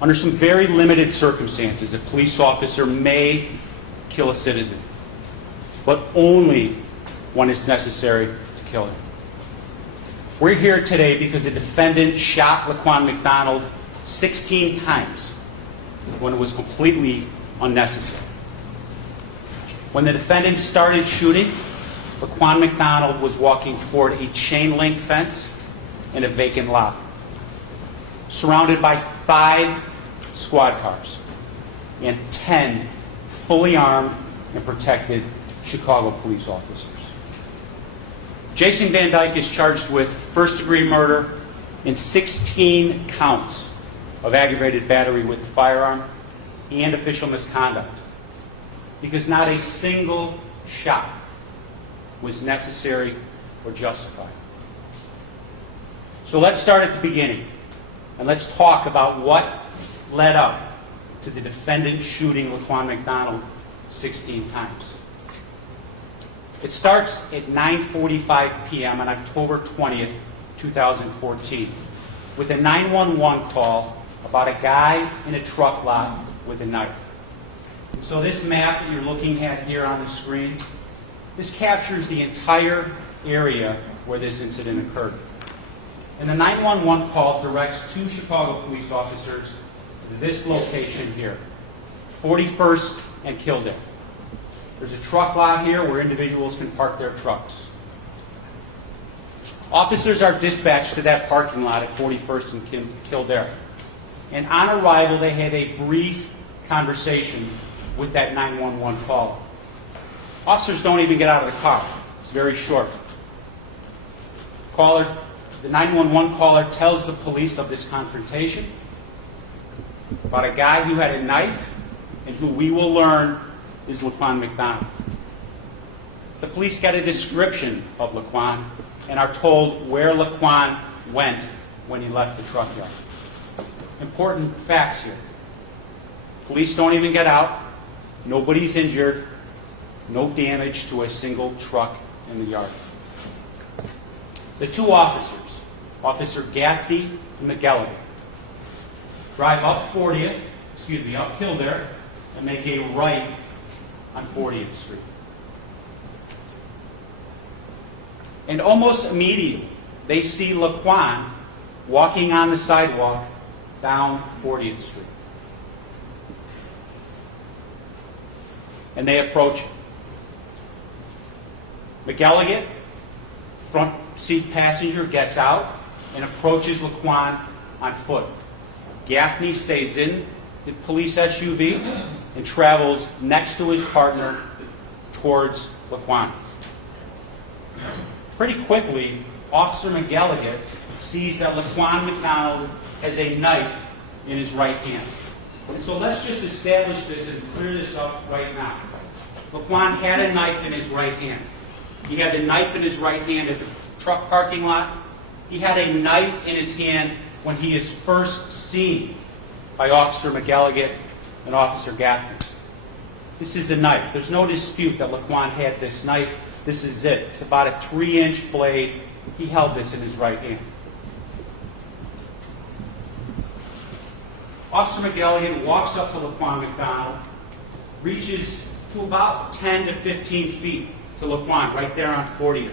Under some very limited circumstances, a police officer may kill a citizen, but only when it's necessary to kill him. We're here today because the defendant shot Laquan McDonald 16 times when it was completely unnecessary. When the defendant started shooting, Laquan McDonald was walking toward a chain-link fence in a vacant lot, surrounded by 5 squad cars and 10 fully armed and protected Chicago police officers. Jason Van Dyke is charged with first-degree murder and 16 counts of aggravated battery with a firearm and official misconduct, because not a single shot was necessary or justified. So let's start at the beginning, and let's talk about what led up to the defendant shooting Laquan McDonald 16 times. It starts at 9:45 p.m. on October 20th, 2014, with a 911 call about a guy in a truck lot with a knife. So this map that you're looking at here on the screen, this captures the entire area where this incident occurred. And the 911 call directs 2 Chicago police officers to this location here, 41st and Kildare. There's a truck lot here where individuals can park their trucks. Officers are dispatched to that parking lot at 41st and Kildare. And on arrival, they have a brief conversation with that 911 caller. Officers don't even get out of the car. It's very short. The 911 caller tells the police of this confrontation about a guy who had a knife and who we will learn is Laquan McDonald. The police get a description of Laquan and are told where Laquan went when he left the truck yard. Important facts here. Police don't even get out. Nobody's injured. No damage to a single truck in the yard. The 2 officers, Officer Gaffney and McGilligan, drive up Kildare and make a right on 40th Street. And almost immediately, they see Laquan walking on the sidewalk down 40th Street. And they approach him. McGilligan, front seat passenger, gets out and approaches Laquan on foot. Gaffney stays in the police SUV and travels next to his partner towards Laquan. Pretty quickly, Officer McGilligan sees that Laquan McDonald has a knife in his right hand. And so let's just establish this and clear this up right now. Laquan had a knife in his right hand. He had the knife in his right hand at the truck parking lot. He had a knife in his hand when he is first seen by Officer McGilligan and Officer Gaffney. This is the knife. There's no dispute that Laquan had this knife. This is it. It's about a 3-inch blade. He held this in his right hand. Officer McGilligan walks up to Laquan McDonald, reaches to about 10 to 15 feet to Laquan, right there on 40th.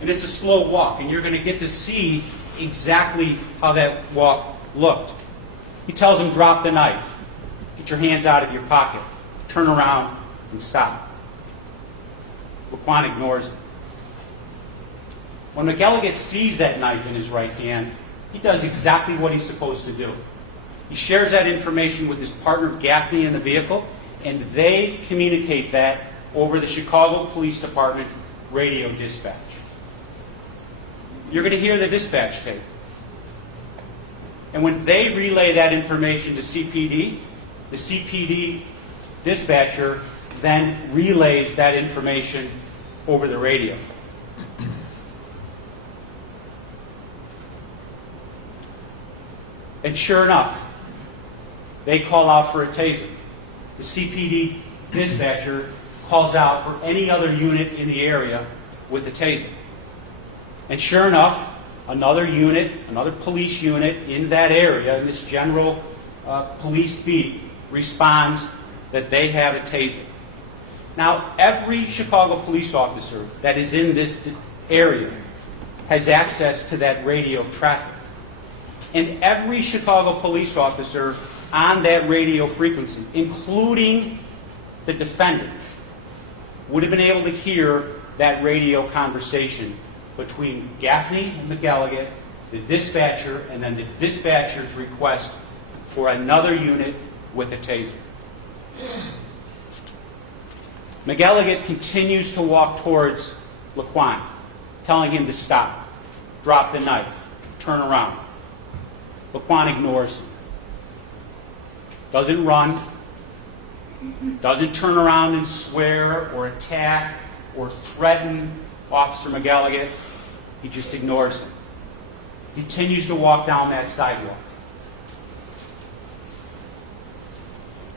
And it's a slow walk, and you're going to get to see exactly how that walk looked. He tells him, drop the knife. Get your hands out of your pocket. Turn around and stop. Laquan ignores him. When McGilligan sees that knife in his right hand, he does exactly what he's supposed to do. He shares that information with his partner Gaffney in the vehicle, and they communicate that over the Chicago Police Department radio dispatch. You're going to hear the dispatch tape. And when they relay that information to CPD, the CPD dispatcher then relays that information over the radio. And sure enough, they call out for a taser. The CPD dispatcher calls out for any other unit in the area with a taser. And sure enough, another unit, another police unit in that area, in this general police beat responds that they have a taser. Now, every Chicago police officer that is in this area has access to that radio traffic. And every Chicago police officer on that radio frequency, including the defendants, would have been able to hear that radio conversation between Gaffney and McElligott, the dispatcher, and then the dispatcher's request for another unit with a taser. McElligott continues to walk towards Laquan, telling him to stop, drop the knife, turn around. Laquan ignores him. Doesn't run, doesn't turn around and swear or attack or threaten Officer McElligott. He just ignores him. Continues to walk down that sidewalk.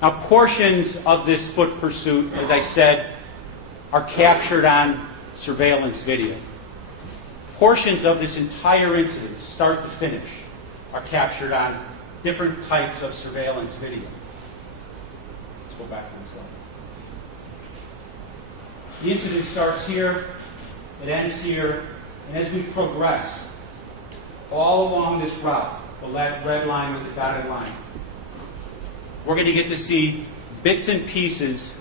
Now, portions of this foot pursuit, as I said, are captured on surveillance video. Portions of this entire incident, start to finish, are captured on different types of surveillance video. Let's go back one slide. The incident starts here, it ends here, and as we progress all along this route, the red line with the dotted line, we're going to get to see bits and pieces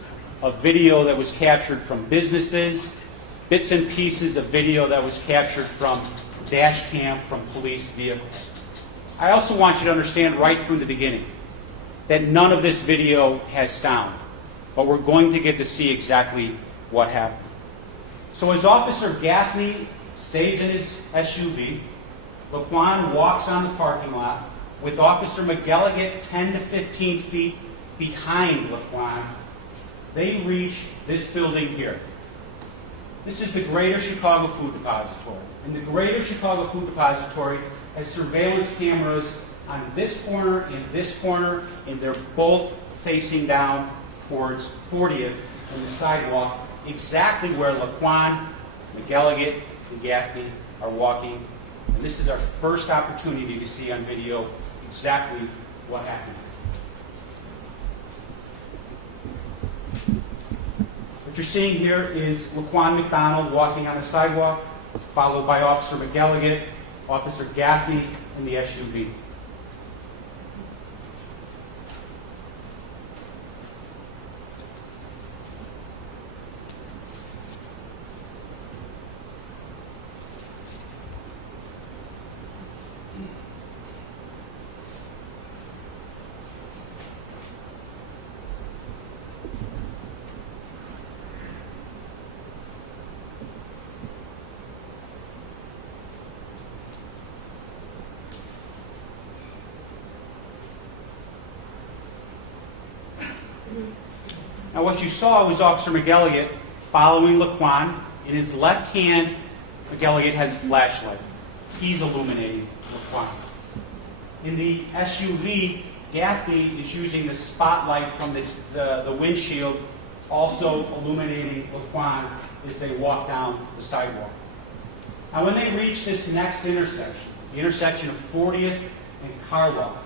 of video that was captured from businesses, bits and pieces of video that was captured from dash cam from police vehicles. I also want you to understand right from the beginning that none of this video has sound, but we're going to get to see exactly what happened. So as Officer Gaffney stays in his SUV, Laquan walks on the parking lot with Officer McElligott 10 to 15 feet behind Laquan. They reach this building here. This is the Greater Chicago Food Depository. And the Greater Chicago Food Depository has surveillance cameras on this corner and they're both facing down towards 40th and the sidewalk, exactly where Laquan, McElligott, and Gaffney are walking. And this is our first opportunity to see on video exactly what happened. What you're seeing here is Laquan McDonald walking on the sidewalk, followed by Officer McElligott, Officer Gaffney, and the SUV. Now what you saw was Officer McElligott following Laquan. In his left hand, McElligott has a flashlight. He's illuminating Laquan. In the SUV, Gaffney is using the spotlight from the windshield, also illuminating Laquan as they walk down the sidewalk. Now when they reach this next intersection, the intersection of 40th and Karloff,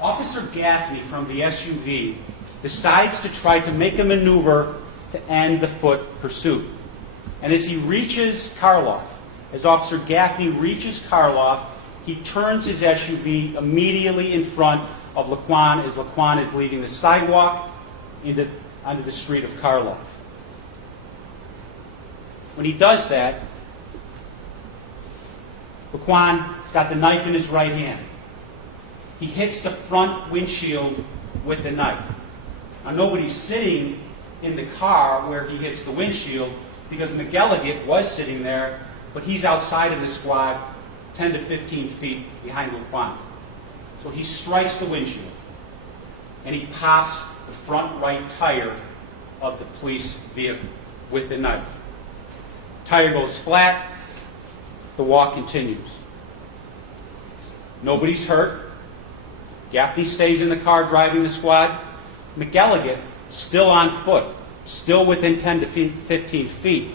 Officer Gaffney from the SUV decides to try to make a maneuver to end the foot pursuit. And as he reaches Karloff, as Officer Gaffney reaches Karloff, he turns his SUV immediately in front of Laquan as Laquan is leaving the sidewalk onto the street of Karloff. When he does that, Laquan's got the knife in his right hand. He hits the front windshield with the knife. Now, nobody's sitting in the car where he hits the windshield because McElligott was sitting there, but he's outside of the squad 10 to 15 feet behind Laquan. So he strikes the windshield, and he pops the front right tire of the police vehicle with the knife. Tire goes flat, the walk continues. Nobody's hurt. Gaffney stays in the car driving the squad. McElligott, still on foot, still within 10 to 15 feet,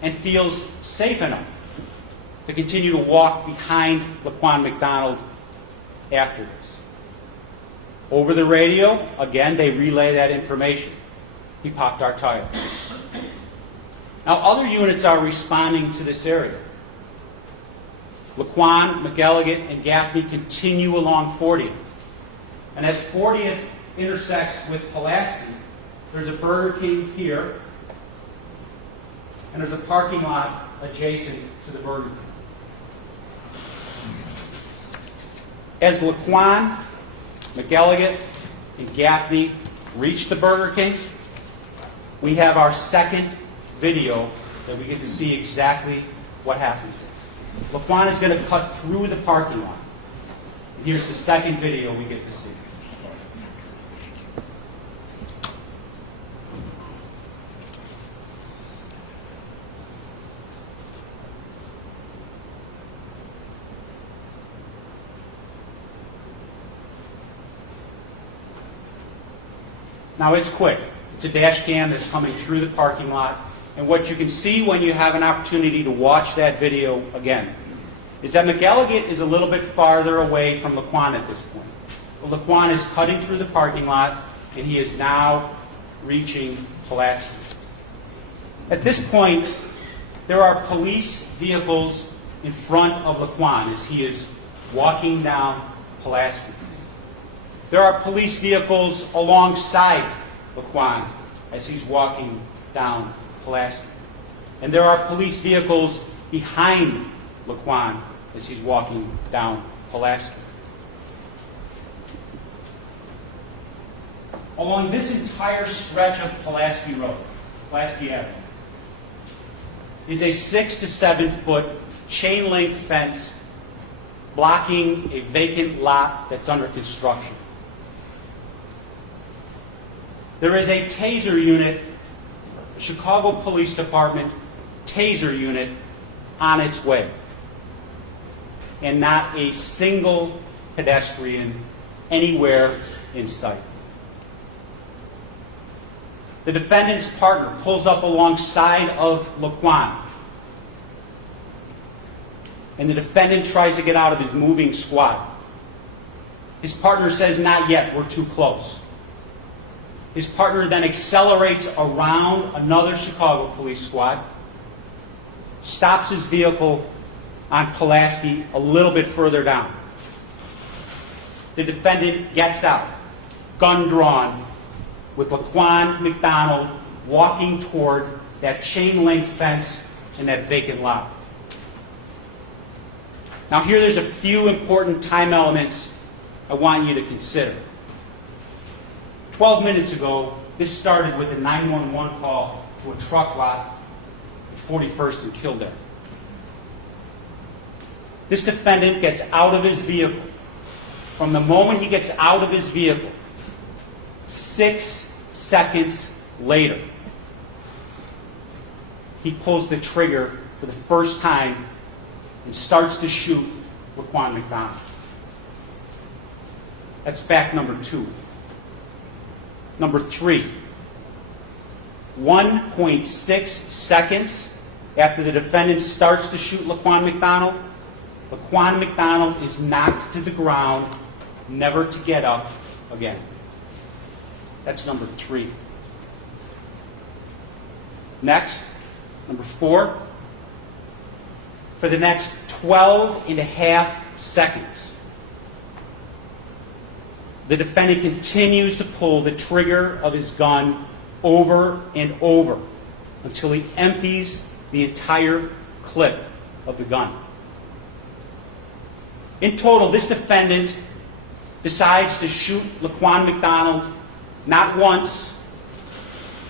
and feels safe enough to continue to walk behind Laquan McDonald after this. Over the radio, again, they relay that information. He popped our tire. Now, other units are responding to this area. Laquan, McElligott, and Gaffney continue along 40th. And as 40th intersects with Pulaski, there's a Burger King here, and there's a parking lot adjacent to the Burger King. As Laquan, McElligott, and Gaffney reach the Burger King, we have our second video that we get to see exactly what happened. Laquan is going to cut through the parking lot. And here's the second video we get to see. Now it's quick. It's a dash cam that's coming through the parking lot. And what you can see when you have an opportunity to watch that video again is that McElligott is a little bit farther away from Laquan at this point. Well, Laquan is cutting through the parking lot, and he is now reaching Pulaski. At this point, there are police vehicles in front of Laquan as he is walking down Pulaski. There are police vehicles alongside Laquan as he's walking down Pulaski. And there are police vehicles behind Laquan as he's walking down Pulaski. Along this entire stretch of Pulaski Road, Pulaski Avenue, is a 6 to 7 foot chain link fence blocking a vacant lot that's under construction. There is a taser unit, a Chicago Police Department taser unit, on its way. And not a single pedestrian anywhere in sight. The defendant's partner pulls up alongside of Laquan. And the defendant tries to get out of his moving squad. His partner says, "Not yet, we're too close." His partner then accelerates around another Chicago police squad, stops his vehicle on Pulaski a little bit further down. The defendant gets out, gun drawn, with Laquan McDonald walking toward that chain link fence and that vacant lot. Now here there's a few important time elements I want you to consider. 12 minutes ago, this started with a 911 call to a truck lot at 41st and Kildare. This defendant gets out of his vehicle. From the moment he gets out of his vehicle, 6 seconds later, he pulls the trigger for the first time and starts to shoot Laquan McDonald. That's fact number 2. Number 3, 1.6 seconds after the defendant starts to shoot Laquan McDonald is knocked to the ground, never to get up again. That's number 3. Next, number 4, for the next 12 and a half seconds, the defendant continues to pull the trigger of his gun over and over until he empties the entire clip of the gun. In total, this defendant decides to shoot Laquan McDonald not once,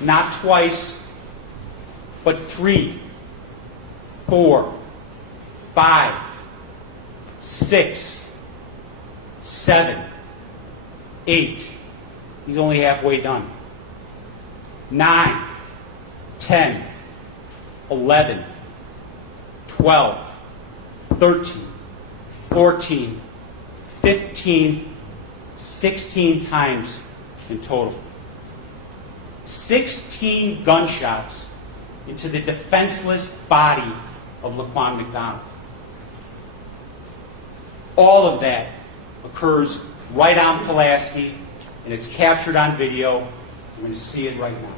not twice, but 3, 4, 5, 6, 7, 8. He's only halfway done. 9, 10, 11, 12, 13, 14, 15, 16 times in total. 16 gunshots into the defenseless body of Laquan McDonald. All of that occurs right on Pulaski and it's captured on video. We're going to see it right now.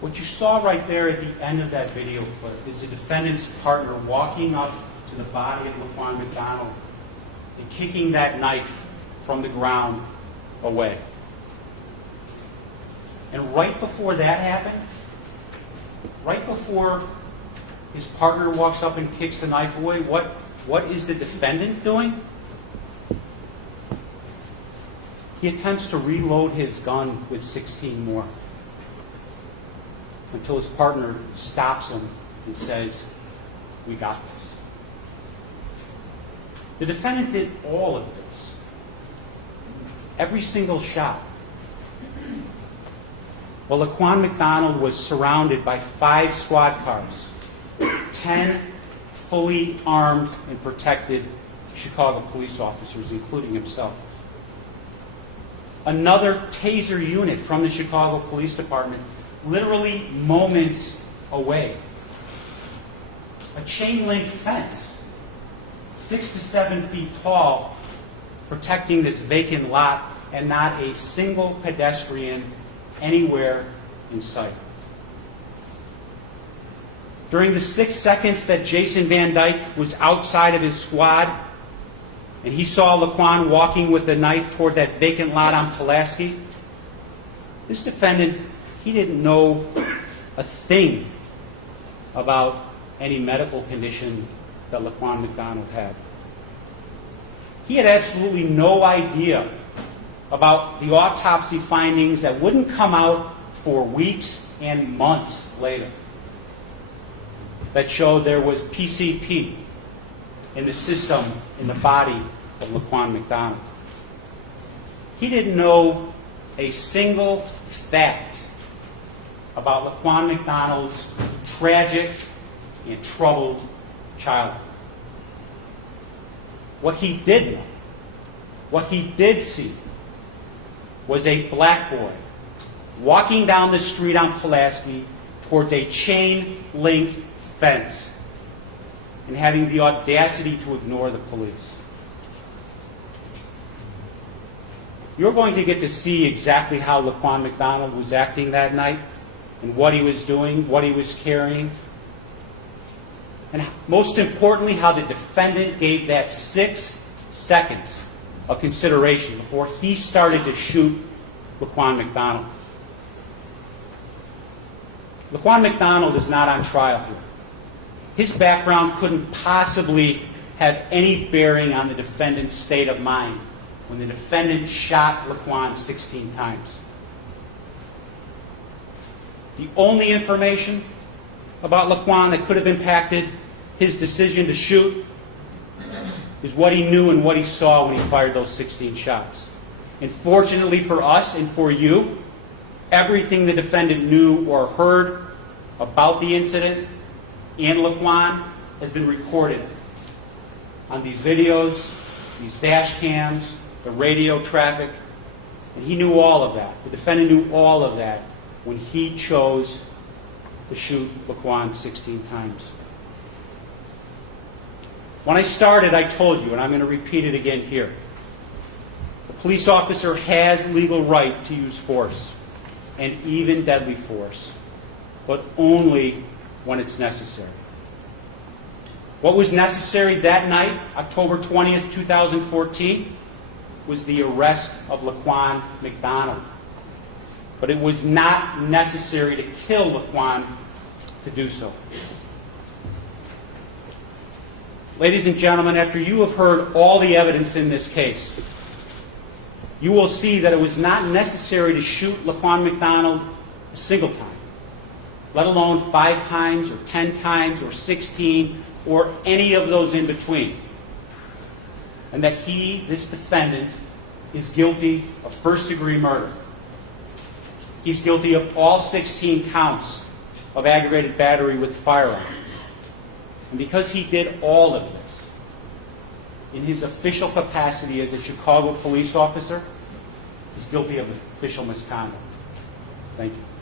What you saw right there at the end of that video clip is the defendant's partner walking up to the body of Laquan McDonald and kicking that knife from the ground away. And right before that happened, right before his partner walks up and kicks the knife away, what is the defendant doing? He attempts to reload his gun with 16 more. Until his partner stops him and says, "We got this." The defendant did all of this. Every single shot. Well, Laquan McDonald was surrounded by 5 squad cars, 10 fully armed and protected Chicago police officers, including himself. Another taser unit from the Chicago Police Department literally moments away. A chain link fence, 6 to 7 feet tall, protecting this vacant lot, and not a single pedestrian anywhere in sight. During the 6 seconds that Jason Van Dyke was outside of his squad, and he saw Laquan walking with a knife toward that vacant lot on Pulaski, this defendant, he didn't know a thing about any medical condition that Laquan McDonald had. He had absolutely no idea about the autopsy findings that wouldn't come out for weeks and months later that showed there was PCP in the system, in the body of Laquan McDonald. He didn't know a single fact about Laquan McDonald's tragic and troubled childhood. What he did know, what he did see, was a black boy walking down the street on Pulaski towards a chain link fence and having the audacity to ignore the police. You're going to get to see exactly how Laquan McDonald was acting that night, and what he was doing, what he was carrying, and most importantly, how the defendant gave that 6 seconds of consideration before he started to shoot Laquan McDonald. Laquan McDonald is not on trial here. His background couldn't possibly have any bearing on the defendant's state of mind when the defendant shot Laquan 16 times. The only information about Laquan that could have impacted his decision to shoot is what he knew and what he saw when he fired those 16 shots. And fortunately for us and for you, everything the defendant knew or heard about the incident and Laquan has been recorded on these videos, these dash cams, the radio traffic, and he knew all of that. The defendant knew all of that when he chose to shoot Laquan 16 times. When I started, I told you, and I'm going to repeat it again here, the police officer has legal right to use force, and even deadly force, but only when it's necessary. What was necessary that night, October 20th, 2014, was the arrest of Laquan McDonald. But it was not necessary to kill Laquan to do so. Ladies and gentlemen, after you have heard all the evidence in this case, you will see that it was not necessary to shoot Laquan McDonald a single time, let alone 5 times or 10 times or 16 or any of those in between. And that he, this defendant, is guilty of first-degree murder. He's guilty of all 16 counts of aggravated battery with firearm. And because he did all of this in his official capacity as a Chicago police officer, he's guilty of official misconduct. Thank you.